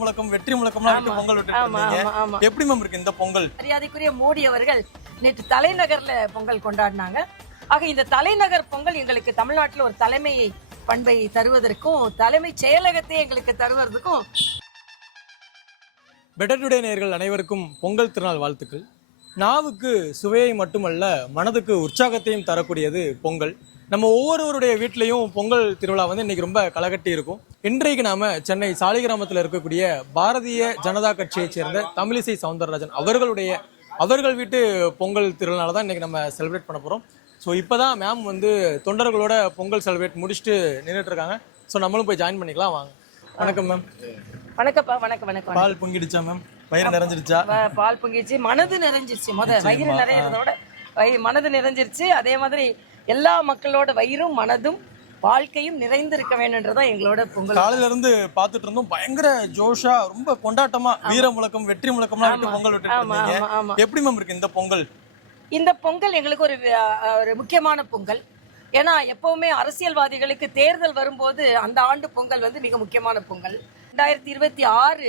முழக்கம் வெற்றி முழக்கம்லாம் விட்டு. பொங்கல் இருந்தீங்க. ஆமா எப்படி மேம் இருக்கு இந்த பொங்கல்? மரியாதைக்குரிய மோடி அவர்கள் நேற்று தலைநகர்ல பொங்கல் கொண்டாடினாங்க. ஆக இந்த தலைநகர் பொங்கல் எங்களுக்கு தமிழ்நாட்டில் ஒரு தலைமை பண்பை தருவதற்கும் தலைமை செயலகத்தை எங்களுக்கு தருவதற்கும் பெட்டர் டுடே நேயர்கள் அனைவருக்கும் பொங்கல் திருநாள் வாழ்த்துக்கள். நாவுக்கு சுவையை மட்டுமல்ல மனதுக்கு உற்சாகத்தையும் தரக்கூடியது பொங்கல். நம்ம ஒவ்வொருவருடைய வீட்லேயும் பொங்கல் திருவிழா வந்து இன்னைக்கு ரொம்ப களைகட்டி இருக்கும். இன்றைக்கு நாம சென்னை சாலிகிராமத்தில் இருக்கக்கூடிய பாரதிய ஜனதா கட்சியைச் சேர்ந்த தமிழிசை சவுந்தரராஜன் அவர்களுடைய அவர்கள் வீட்டு பொங்கல் திருநாளை தான் இன்னைக்கு நம்ம செலிப்ரேட் பண்ண போகிறோம் ஸோ இப்போ தான் மேம் வந்து தொண்டர்களோட பொங்கல் செலிப்ரேட் முடிச்சுட்டு நின்றுட்டு இருக்காங்க. ஸோ நம்மளும் போய் ஜாயின் பண்ணிக்கலாம் வாங்க. வணக்கம் மேம் வணக்கப்பா வணக்கம் வணக்கம். பால் பொங்கிடுச்சா மேம் வயிறு நிறைஞ்சிடுச்சா வ- பால் பொங்கிச்சு மனது நிறைஞ்சிருச்சு. முத வயிறு நிறையறதோட மனது நிறைஞ்சிருச்சு. அதே மாதிரி எல்லா மக்களோட வயிறும் மனதும் வாழ்க்கையும் நிறைந்திருக்க வேணுன்றதான் எங்களோட பொங்கல். காலையில இருந்து பாத்துட்டு இருந்தோம். பயங்கர ஜோஷா ரொம்ப கொண்டாட்டமா வீர முழக்கம் வெற்றி முழக்கம்லாம். பொங்கல் எப்படி மேம் இருக்கு இந்த பொங்கல்? இந்த பொங்கல் எங்களுக்கு ஒரு ஒரு முக்கியமான பொங்கல். ஏன்னா எப்பவுமே அரசியல்வாதிகளுக்கு தேர்தல் வரும்போது அந்த ஆண்டு பொங்கல் வந்து மிக முக்கியமான பொங்கல். ரெண்டாயிரத்தி இருபத்தி ஆறு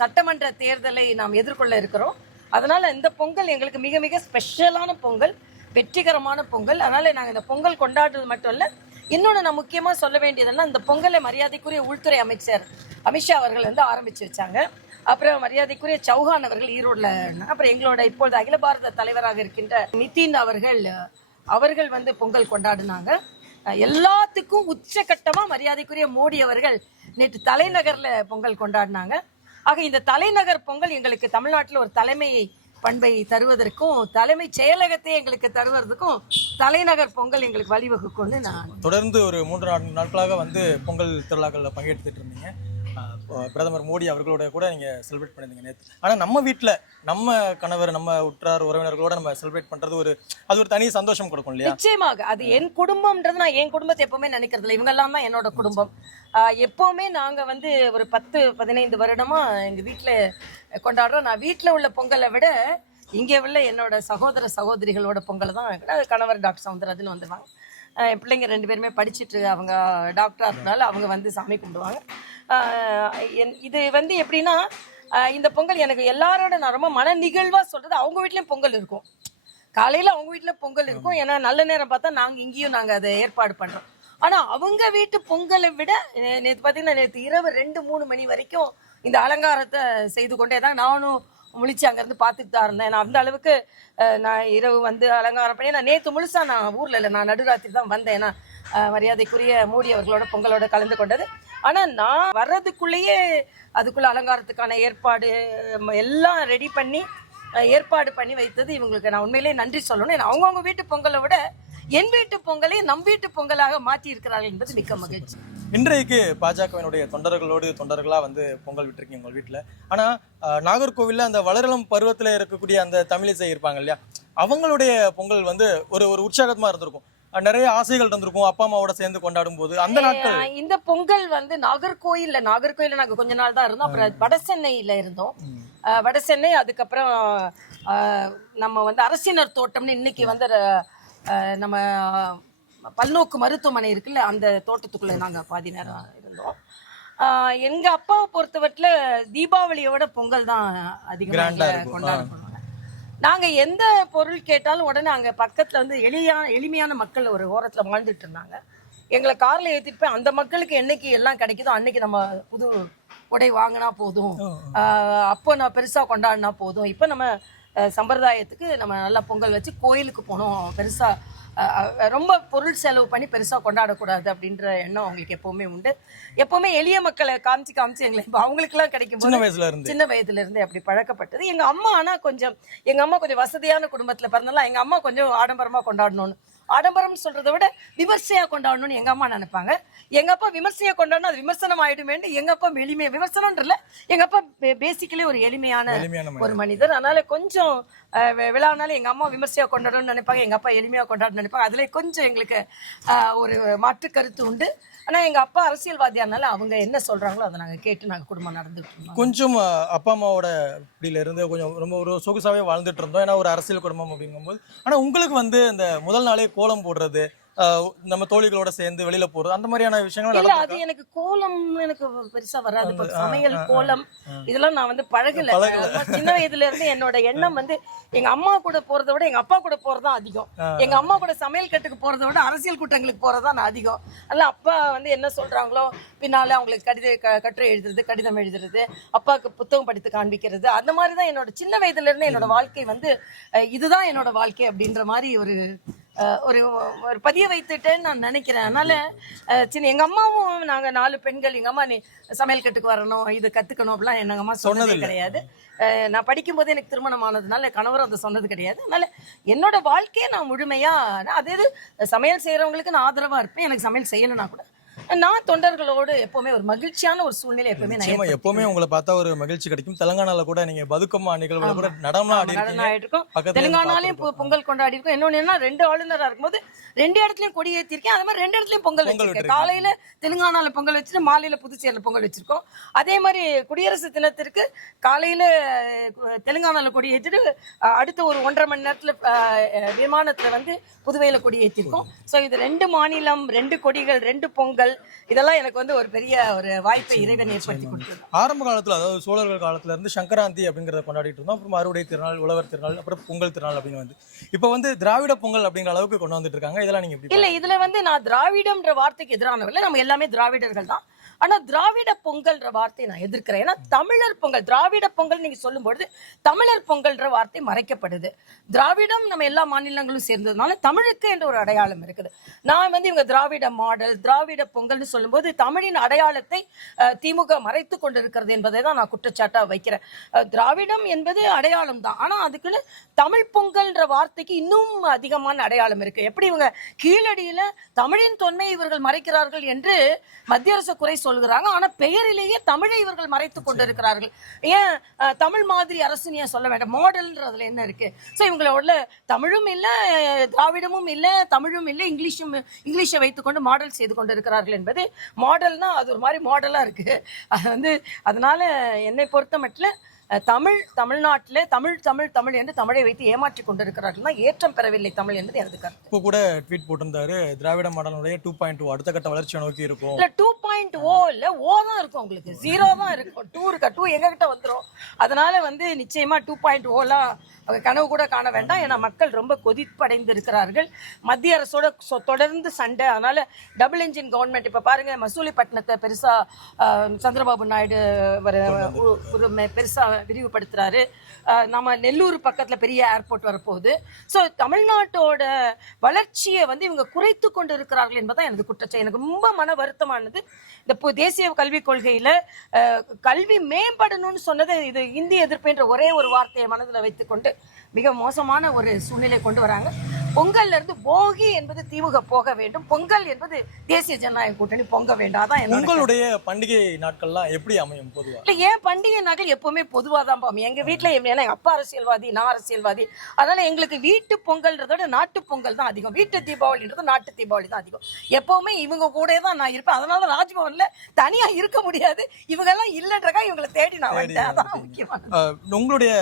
சட்டமன்ற தேர்தலை நாம் எதிர்கொள்ள இருக்கிறோம். அதனால இந்த பொங்கல் எங்களுக்கு மிக மிக ஸ்பெஷலான பொங்கல். வெற்றிகரமான பொங்கல். அதனால நாங்கள் இந்த பொங்கல் கொண்டாடுறது மட்டும் இல்லை இன்னொன்று நான் முக்கியமாக சொல்ல வேண்டியதுன்னா இந்த பொங்கலை மரியாதைக்குரிய உள்துறை அமைச்சர் அமித்ஷா அவர்கள் வந்து ஆரம்பிச்சு வச்சாங்க. அப்புறம் மரியாதைக்குரிய சௌஹான் அவர்கள் ஈரோடில் அப்புறம் எங்களோட இப்பொழுது அகில பாரத தலைவராக இருக்கின்ற நிதின் அவர்கள் அவர்கள் வந்து பொங்கல் கொண்டாடினாங்க. எல்லாத்துக்கும் உச்சகட்டமாக மரியாதைக்குரிய மோடி அவர்கள் நேற்று தலைநகரில் பொங்கல் கொண்டாடினாங்க. ஆக இந்த தலைநகர் பொங்கல் எங்களுக்கு தமிழ்நாட்டில் ஒரு தலைமை பண்பை தருவதற்கும் தலைமை செயலகத்தை எங்களுக்கு தருவதற்கும் தலைநகர் பொங்கல் எங்களுக்கு வழிவகுக்கும்னு நான் தொடர்ந்து ஒரு மூன்று நான்கு நாட்களாக வந்து பொங்கல் திருவிழாக்கள்ல பங்கெடுத்துட்டு இருந்தீங்க. பிரதமர் மோடி அவர்களோட கூட நீங்க செலிப்ரேட் பண்ணிருந்தீங்க நேற்று ஆனா நம்ம வீட்ல நம்ம கணவர் நம்ம உற்றார் உறவினர்களோட நம்ம செலிப்ரேட் பண்றது ஒரு அது ஒரு தனி சந்தோஷம் கொடுக்கும் இல்லையா? நிச்சயமாக. அது என் குடும்பம்ன்றது நான் என் குடும்பத்தை எப்பவுமே நினைக்கிறது இல்லை. இவங்க எல்லாம் தான் என்னோட குடும்பம். எப்பவுமே நாங்க வந்து ஒரு பத்து பதினைந்து வருடமா எங்க வீட்ல கொண்டாடுறோம். நான் வீட்ல உள்ள பொங்கலை விட இங்கே உள்ள என்னோட சகோதர சகோதரிகளோட பொங்கலை தான் கணவர் டாக்டர் சவுந்தரராஜன் வந்துடுவாங்க என் பிள்ளைங்க ரெண்டு பேருமே படிச்சுட்டு அவங்க டாக்டராக இருக்கனால அவங்க வந்து சாமி கும்பிடுவாங்க. இது வந்து எப்படின்னா இந்த பொங்கல் எனக்கு எல்லாரோட நான் ரொம்ப மன நிகழ்வாக சொல்கிறது அவங்க வீட்லேயும் பொங்கல் இருக்கும். காலையில் அவங்க வீட்டில் பொங்கல் இருக்கும். ஏன்னா நல்ல நேரம் பார்த்தா நாங்கள் இங்கேயும் நாங்கள் அதை ஏற்பாடு பண்ணுறோம் ஆனால் அவங்க வீட்டு பொங்கலை விட நேற்று பார்த்தீங்கன்னா நேற்று இரவு ரெண்டு மூணு மணி வரைக்கும் இந்த அலங்காரத்தை செய்து கொண்டே தான் நானும் முழிச்சு அங்கேருந்து பார்த்துட்டு தான் இருந்தேன். நான் அந்த அளவுக்கு நான் இரவு வந்து அலங்காரம் பண்ணி நான் நேற்று முழுசாக நான் ஊரில் இல்லை நான் நடுராத்திரி தான் வந்தேன். ஏன்னா மரியாதைக்குரிய மோடி அவர்களோட பொங்கலோட கலந்து கொண்டது. ஆனா நான் வர்றதுக்குள்ளேயே அதுக்குள்ள அலங்காரத்துக்கான ஏற்பாடு எல்லாம் ரெடி பண்ணி ஏற்பாடு பண்ணி வைத்தது இவங்களுக்கு. நான் உண்மையிலேயே நன்றி சொல்லணும். ஏன்னா அவங்கவுங்க வீட்டு பொங்கலை விட என் வீட்டு பொங்கலை நம் வீட்டு பொங்கலாக மாற்றி இருக்கிறார்கள் என்பது மிக்க மகிழ்ச்சி. இன்றைக்கு பாஜகவினுடைய தொண்டர்களோடு தொண்டர்களா வந்து பொங்கல் விட்டுருக்கீங்க உங்கள் வீட்டில் ஆனா ஆஹ், நாகர்கோவில்ல அந்த வளரலம் பருவத்துல இருக்கக்கூடிய அந்த தமிழிசை இருப்பாங்க இல்லையா? அவங்களுடைய பொங்கல் வந்து ஒரு ஒரு உற்சாகமா இருந்திருக்கும். நிறைய ஆசைகள் இருந்திருக்கும் அப்பா அம்மாவோட சேர்ந்து கொண்டாடும் போது அந்த நாட்கள். இந்த பொங்கல் வந்து நாகர்கோயில்ல நாகர்கோயில்ல நாங்க கொஞ்ச நாள் தான் இருந்தோம். அப்புறம் வடசென்னையில இருந்தோம். அஹ், வடசென்னை அதுக்கப்புறம் நம்ம வந்து அரசினர் தோட்டம்னு இன்னைக்கு வந்து நம்ம பல்நோக்கு மருத்துவமனை இருக்குல்ல அந்த தோட்டத்துக்குள்ள நாங்க பாதி நேரம் இருந்தோம். எங்க அப்பாவை பொறுத்தவரையில தீபாவளியோட பொங்கல் தான் அதிகமாக Grand ஆ இங்க இருக்கும். கொண்டாடுவாங்க நாங்க எந்த பொருள் கேட்டாலும் உடனே அங்க பக்கத்துல வந்து எளியான எளிமையான மக்கள் ஒரு ஓரத்துல வாழ்ந்துட்டு இருந்தாங்க. எங்களை கார்ல ஏத்திட்டு போய் அந்த மக்களுக்கு என்னைக்கு எல்லாம் கிடைக்குதோ அன்னைக்கு நம்ம புது உடை வாங்கினா போதும். அப்போ நான் பெருசா கொண்டாடினா போதும். இப்போ நம்ம சம்பிரதாயத்துக்கு நம்ம நல்லா பொங்கல் வச்சு கோயிலுக்கு போனோம். பெருசா ரொம்ப பொருள் செலவு பண்ணி பெருசா கொண்டாடக்கூடாது அப்படின்ற எண்ணம் அவங்களுக்கு எப்பவுமே உண்டு. எப்பவுமே எளிய மக்களை காமிச்சு காமிச்சு எங்களை இப்போ அவங்களுக்குலாம் கிடைக்கும் சின்ன வயசுல இருந்து. சின்ன வயதுல இருந்து அப்படி பழக்கப்பட்டது. எங்க அம்மா ஆனா கொஞ்சம் எங்க அம்மா கொஞ்சம் வசதியான குடும்பத்துல பிறந்தாலும் எங்க அம்மா கொஞ்சம் ஆடம்பரமா கொண்டாடணும்னு ஆடம்பரம் சொல்றதை விட விமர்சையா கொண்டாடணும்னு எங்க அம்மா நினைப்பாங்க. எங்க அப்பா விமர்சையா கொண்டாடணும் அது விமர்சனம் ஆயிடுமேன்னு எங்க அப்பா எளிமையா விமர்சனம்ன்றல எங்க அப்பா பேசிக்கலி ஒரு எளிமையான. ஒரு மனிதர். அதனால கொஞ்சம் விழானாலும் எங்க அம்மா விமர்சையா கொண்டாடணும்னு நினைப்பாங்க. எங்க அப்பா எளிமையா கொண்டாடணும்னு நினைப்பாங்க. அதுல கொஞ்சம் எங்களுக்கு ஒரு மாற்று கருத்து உண்டு. ஆனா எங்க அப்பா அரசியல்வாதியானால அவங்க என்ன சொல்றாங்களோ அதை நாங்க கேட்டு நாங்க குடும்பம் நடந்துட்டு கொஞ்சம் அப்பா அம்மாவோட இப்படியில இருந்து கொஞ்சம் ரொம்ப ஒரு சொகுசாவே வாழ்ந்துட்டு இருந்தோம். ஏன்னா ஒரு அரசியல் குடும்பம் அப்படிங்கும்போது. ஆனா உங்களுக்கு வந்து இந்த முதல் நாளே கோலம் போடுறது நம்ம தோழிகளோட சேர்ந்து வெளியில போறது அந்த மாதிரியான விஷயங்கள் இல்ல அது எனக்கு கோலம் எனக்கு பெருசா வராது. சமையல் கோலம் இதெல்லாம் நான் வந்து பழகல. சின்ன வயதுல இருந்து என்னோட எண்ணம் வந்து எங்க அம்மா கூட போறதை விட எங்க அப்பா கூட போறதுதான் அதிகம். எங்க அம்மா கூட சமையல் கட்டுக்கு போறதை விட அரசியல் கூட்டங்களுக்கு போறதுதான் நான் அதிகம். அதனால அப்பா வந்து என்ன சொல்றாங்களோ பின்னால அவங்களுக்கு கடித கட்டுரை எழுதுறது கடிதம் எழுதுறது அப்பாவுக்கு புத்தகம் படித்து காண்பிக்கிறது அந்த மாதிரி தான் என்னோட சின்ன வயதுல இருந்து என்னோட வாழ்க்கை வந்து இதுதான் என்னோட வாழ்க்கை அப்படின்ற மாதிரி ஒரு ஒரு ஒரு பதிய வைத்துட்டேன்னு நான் நினைக்கிறேன். அதனால சின்ன எங்க அம்மாவும் நாங்க நாலு பெண்கள் எங்க அம்மா நீ சமையல் கட்டுக்கு வரணும் இது கத்துக்கணும் அப்படிலாம் எங்க அம்மா சொன்னதே கிடையாது. நான் படிக்கும்போது எனக்கு திருமணம் ஆனதுனால கணவரும் அதை சொன்னது கிடையாது. அதனால என்னோட வாழ்க்கையை நான் முழுமையா நான் அதே இது சமையல் செய்யறவங்களுக்கு நான் ஆதரவா இருப்பேன். எனக்கு சமையல் செய்யலைன்னா கூட நான் தொண்டர்களோடு எப்பவுமே ஒரு மகிழ்ச்சியான ஒரு சூழ்நிலை எப்பவுமே நிச்சயமா எப்பவுமே உங்களை பார்த்தா ஒரு மகிழ்ச்சி கிடைக்கும். தெலுங்கானால கூட நீங்க பதுக்கம்மா நிகழ்வுல கூட ஆடி நடனம் ஆயிட்டிருக்கோம் பக்கத்துல தெலுங்கானாலையும் பொங்கல் கொண்டாடி இருக்கோம். இன்னொன்னு ரெண்டு ஆளுநரா இருக்கும்போது ரெண்டு இடத்துலயும் கொடி ஏத்திருக்கேன் அது மாதிரி ரெண்டு இடத்துலயும் பொங்கல் வச்சிருக்கேன். காலையில தெலுங்கானால பொங்கல் வச்சுட்டு மாலையில புதுச்சேரியில பொங்கல் வச்சிருக்கோம். அதே மாதிரி குடியரசு தினத்திற்கு காலையில தெலுங்கானால கொடி ஏற்றிட்டு அஹ், அடுத்த ஒரு ஒன்றரை மணி நேரத்துல விமானத்துல வந்து புதுவையில கொடி ஏற்றிருக்கோம் சோ இது ரெண்டு மாநிலம் ரெண்டு கொடிகள் ரெண்டு பொங்கல் இதெல்லாம் எனக்கு வந்து ஒரு பெரிய ஒரு வாய்ப்பை இறைவன் ஏற்படுத்தி கொடுத்துருக்கான் ஆரம்ப காலத்துல அதாவது சோழர்கள் காலத்துல இருந்து சங்கராந்தி அப்படிங்கறத கொண்டாடிட்டு இருந்தோம். அப்புறம் அறுவடை திருநாள் உழவர் திருநாள் அப்புறம் பொங்கல் திருநாள் அப்படின்னு வந்து. இப்போ வந்து திராவிட பொங்கல் அப்படிங்கிற அளவுக்கு கொண்டு வந்துட்டு இருக்காங்க. இதெல்லாம் நீங்க இல்ல இதுல வந்து நான் திராவிடம்ன்ற வார்த்தைக்கு எதிரானவர்கள் நம்ம எல்லாமே திராவிடர்கள் தான். ஆனா திராவிட பொங்கல்ன்ற வார்த்தையை நான் எதிர்க்கிறேன். ஏன்னா தமிழர் பொங்கல் திராவிட பொங்கல் நீங்க சொல்லும்பொழுது தமிழர் பொங்கல்ன்ற வார்த்தை மறைக்கப்படுது. திராவிடம் நம்ம எல்லா மாநிலங்களும் சேர்ந்ததுனால தமிழுக்கு என்ற ஒரு அடையாளம் இருக்குது. நான் வந்து இவங்க திராவிட மாடல் திராவிட பொங்கல்னு சொல்லும்போது தமிழின் அடையாளத்தை திமுக மறைத்து கொண்டிருக்கிறது என்பதை தான் நான் குற்றச்சாட்டா வைக்கிறேன். திராவிடம் என்பது அடையாளம் தான். ஆனா அதுக்குன்னு தமிழ் பொங்கல்ன்ற வார்த்தைக்கு இன்னும் அதிகமான அடையாளம் இருக்கு. எப்படி இவங்க கீழடியில தமிழின் தொன்மை இவர்கள் மறைக்கிறார்கள் என்று மத்திய அரசு குறை சொல்கிறாங்க ஆனா பெயரிலேயே தமிழை இவர்கள் மறைத்து கொண்டிருக்கிறார்கள். ஏன் தமிழ் மாதிரி அரசுன்னு ஏன் சொல்ல வேண்டாம்? மாடல்ன்றதுல என்ன இருக்கு? ஸோ இவங்களோட தமிழும் இல்ல திராவிடமும் இல்ல தமிழும் இல்ல இங்கிலீஷும் இங்கிலீஷை வைத்துக்கொண்டு மாடல் செய்து கொண்டிருக்கிறார்கள். என்பது மாடல்னா அது ஒரு மாதிரி மாடலா இருக்கு. அது வந்து அதனால என்னை பொறுத்த மட்டும் தமிழ் தமிழ்நாட்டில் தமிழ் தமிழ் தமிழ் என்று தமிழை வைத்து ஏமாற்றி கொண்டிருக்கிறார்கள் தான் ஏற்றம் பெறவில்லை தமிழ் என்பது எனது கருத்து. இப்போ கூட ட்வீட் போட்டிருந்தாரு திராவிட மாடலுடைய டூ பாயிண்ட் டூ அடுத்த கட்ட வளர்ச்சியை நோக்கி இருக்கும். இல்ல டூ பாயிண்ட் ஓ இல்ல ஓ தான் இருக்கும் உங்களுக்கு. ஜீரோ தான் இருக்கும். டூ இருக்கா? டூ எங்க கிட்ட வந்துரும். அதனால வந்து நிச்சயமா டூ பாயிண்ட் ஓலாம் கனவு கூட காண வேண்டாம். ஏன்னா மக்கள் ரொம்ப கொதிப்படைந்து இருக்கிறார்கள் மத்திய அரசோட தொடர்ந்து சண்டை. அதனால டபுள் இன்ஜின் கவர்மெண்ட் இப்ப பாருங்க மசூலிப்பட்டினத்தை பெருசா சந்திரபாபு நாயுடு ஒரு பெருசா விரிவுபடுத்துறாரு. நம்ம நெல்லூர் பக்கத்தில் பெரிய ஏர்போர்ட் வரப்போகுது. ஸோ தமிழ்நாட்டோட வளர்ச்சியை வந்து இவங்க குறைத்து கொண்டு இருக்கிறார்கள் என்பதான் எனது குற்றச்சை எனக்கு ரொம்ப மன வருத்தமானது இந்த பு- தேசிய கல்விக் கொள்கையில் கல்வி மேம்படணும்னு சொன்னது இது இந்திய எதிர்ப்பு என்ற ஒரே ஒரு வார்த்தையை மனதில் வைத்துக்கொண்டு மிக மோசமான ஒரு சூழ்நிலை கொண்டு வராங்க. பொங்கல்ல இருந்து போகி என்பது திமுக போக வேண்டும். பொங்கல் என்பது தேசிய ஜனநாயக கூட்டணி பொங்க வேண்டும் என்னோட உங்களுடைய பண்டிகை நாட்கள்லாம் எப்படி அமையும் பொதுவா? இல்ல ஏன் பண்டிகை நாட்கள் எப்பவுமே பொதுவா தான் பாம் எங்க வீட்ல ஏன்னா எங்க அப்பா அரசியல்வாதி நான் அரசியல்வாதி. அதனால எங்களுக்கு வீட்டு பொங்கல்ன்றத விட நாட்டு பொங்கல் தான் அதிகம். வீட்டு தீபாவளின்றது நாட்டு தீபாவளி தான் அதிகம். எப்பவுமே இவங்க கூட தான் நான் இருப்பேன். அதனால ராஜ்பவன்ல தனியா இருக்க முடியாது. இவங்க எல்லாம் இல்லன்றக்கா இவங்களை தேடி நான் வந்துட்டேன். அதான் முக்கியமான உங்களுடைய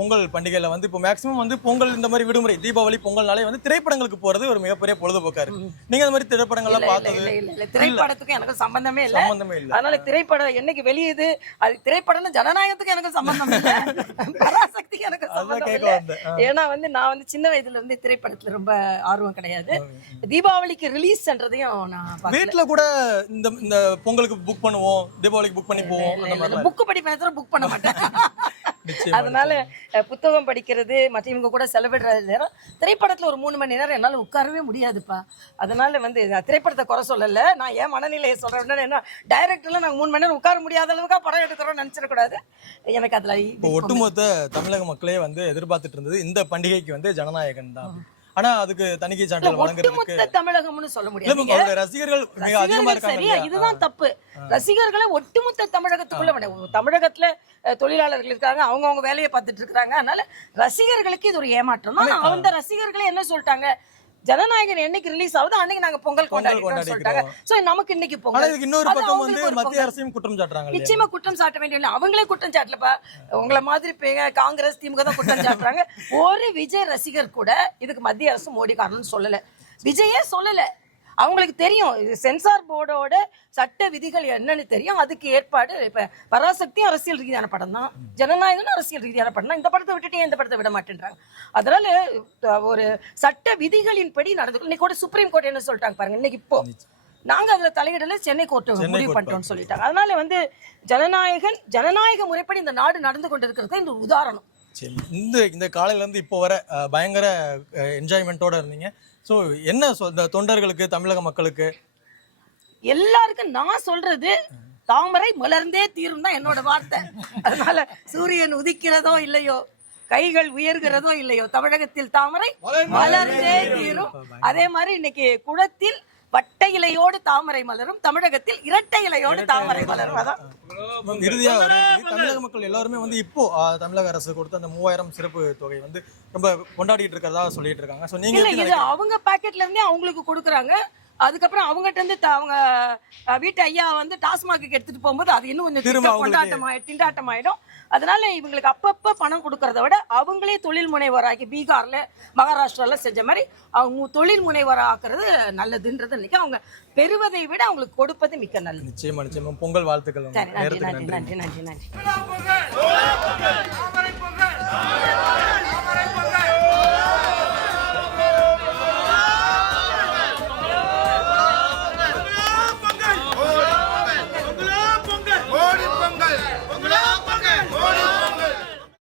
பொங்கல் பண்டிகையில வந்து இப்போ மேக்ஸிமம் வந்து பொங்கல் இந்த மாதிரி விடுமுறை தீபாவளி பொங்கல்னாலே வந்து திரைப்படங்களுக்கு போறது ஒரு மிகப்பெரிய பொழுதுபோக்கா இருக்கு. நீங்க அந்த மாதிரி திரைப்படங்கள்லாம் இல்ல இல்ல பார்த்தது திரைப்படத்துக்கும் எனக்கு சம்பந்தமே இல்ல. சம்பந்தமே இல்ல. அதனால திரைப்படம் என்னைக்கு வெளியுது அது திரைப்படம்னு ஜனநாயகத்துக்கு எனக்கு சம்பந்தம் இல்ல. பராசக்திக்கு எனக்கு சம்பந்தம் இல்ல. ஏன்னா வந்து நான் வந்து சின்ன வயதுல இருந்து திரைப்படத்துல ரொம்ப ஆர்வம் கிடையாது. தீபாவளிக்கு ரிலீஸ்ன்றதையும் நான் வீட்ல கூட இந்த இந்த பொங்கலுக்கு புக் பண்ணுவோம் தீபாவளிக்கு புக் பண்ணி போவோம் புக்கு படிப்பேன் புக் பண்ண மாட்டேன். அதனால புத்தகம் படிக்கிறது மற்றவங்க கூட செலவிடுற நேரம் திரைப்படத்துல ஒரு மூணு மணி நேரம் என்னால உட்காரவே முடியாதுப்பா. அதனால வந்து நான் திரைப்படத்தை குறை சொல்லல. நான் ஏன் மனநிலையை சொல்றேன். என்ன டைரக்டர்ல நாங்க மூணு மணி நேரம் உட்கார முடியாத அளவுக்கா படம் எடுக்கிறோம்னு நினைச்சிடக்கூடாது. எனக்கு அதுல ஒட்டுமொத்த தமிழக மக்களே வந்து எதிர்பார்த்துட்டு இருந்தது இந்த பண்டிகைக்கு வந்து ஜனநாயகன் தான் ஆனா அதுக்கு தணிக்கை சான்றிதழ் வழங்குறதுக்கு ஒட்டுமொத்த தமிழகம்னு சொல்ல முடியாது. ரசிகர்கள் மிக அதிகமா இருக்காங்க? இதுதான் தப்பு. ரசிகர்களை ஒட்டுமொத்த தமிழகத்துக்குள்ள தமிழகத்துல தொழிலாளர்கள் இருக்காங்க அவங்க அவங்க வேலையை பார்த்துட்டு இருக்காங்க அதனால ரசிகர்களுக்கு இது ஒரு ஏமாற்றம். தான் அந்த ரசிகர்களே என்ன சொல்லிட்டாங்க? ஜனநாயகன் என்னைக்கு ரிலீஸ் ஆகுதோ அன்னைக்கு நாங்க பொங்கல் கொண்டாடிக்கிறோம். சொல்லிட்டாங்க சோ நமக்கு இன்னைக்கு பொங்கல் இன்னொரு பக்கம் வந்து மத்திய. அரசையும் குற்றம் சாட்டுறாங்க? நிச்சயமா குற்றம் சாட்ட வேண்டிய இல்லை. அவங்களே குற்றம் சாட்டலப்பா உங்களை மாதிரி காங்கிரஸ் திமுக தான் குற்றம் சாட்டுறாங்க ஒரு விஜய் ரசிகர் கூட இதுக்கு மத்திய அரசு மோடி காரணம்னு சொல்லல விஜயே சொல்லல அவங்களுக்கு தெரியும் இது சென்சார் போர்டோட சட்ட விதிகள் என்னன்னு தெரியும். அதுக்கு ஏற்பாடு இப்ப பராசக்தியும் அரசியல் ரீதியான படம் தான். ஜனநாயகம் அரசியல் ரீதியான படம் தான். இந்த படத்தை விட்டுட்டு இந்த படத்தை விட மாட்டேன்றாங்க? அதனால ஒரு சட்ட விதிகளின்படி நடந்து இன்னைக்கு கூட சுப்ரீம் கோர்ட் என்ன சொல்லிட்டாங்க பாருங்க இன்னைக்கு இப்போ. நாங்க அதுல தலையிடல சென்னை கோர்ட்டு முடிவு பண்ணிட்டோம்னு சொல்லிட்டாங்க. அதனால வந்து ஜனநாயகன் ஜனநாயக முறைப்படி இந்த நாடு நடந்து கொண்டிருக்கிறது இந்த உதாரணம். இந்த இந்த காலையில இருந்து இப்போ வர பயங்கர என்ஜாய்மெண்ட்டோட இருந்தீங்க. ஸோ என்ன இந்த தொண்டர்களுக்கு தமிழக மக்களுக்கு? எல்லாருக்கும் நான் சொல்றது தாமரை மலர்ந்தே தீரும் தான் என்னோட வார்த்தை. அதனால சூரியன் உதிக்கிறதோ இல்லையோ கைகள் உயர்கிறதோ இல்லையோ தமிழகத்தில் தாமரை மலர்ந்தே தீரும். அதே மாதிரி இன்னைக்கு குளத்தில் வட்ட இலையோடு தாமரை மலரும். தமிழகத்தில் இரட்டை இலையோடு தாமரை மலரும். அதான். இறுதியா. தமிழக மக்கள் எல்லாருமே வந்து இப்போ தமிழக அரசு கொடுத்த அந்த மூவாயிரம் சிறப்பு தொகை வந்து ரொம்ப கொண்டாடிட்டு இருக்கிறதா சொல்லிட்டு இருக்காங்க. ஸோ நீங்க இது அவங்க பாக்கெட்ல இருந்தே அவங்களுக்கு கொடுக்குறாங்க. அதுக்கப்புறம் அவங்ககிட்ட இருந்து த- அவங்க வீட்டு ஐயா வந்து டாஸ்மாக்கு எடுத்துட்டு போகும்போது அது இன்னும் கொஞ்சம் கொண்டாட்டம் திண்டாட்டம் ஆயிடும் அதனால இவங்களுக்கு அப்பப்ப பணம் கொடுக்கறத விட அவங்களே தொழில் முனைவராக்கி பீகார்ல மகாராஷ்டிரால செஞ்ச மாதிரி அவங்க தொழில் முனைவர் ஆக்குறது நல்லதுன்றது இன்னைக்கு அவங்க பெறுவதை விட அவங்களுக்கு கொடுப்பது மிக்க நல்லது. நிச்சயமா நிச்சயமா. பொங்கல் வாழ்த்துக்கள் நன்றி நன்றி நன்றி. நன்றி நன்றி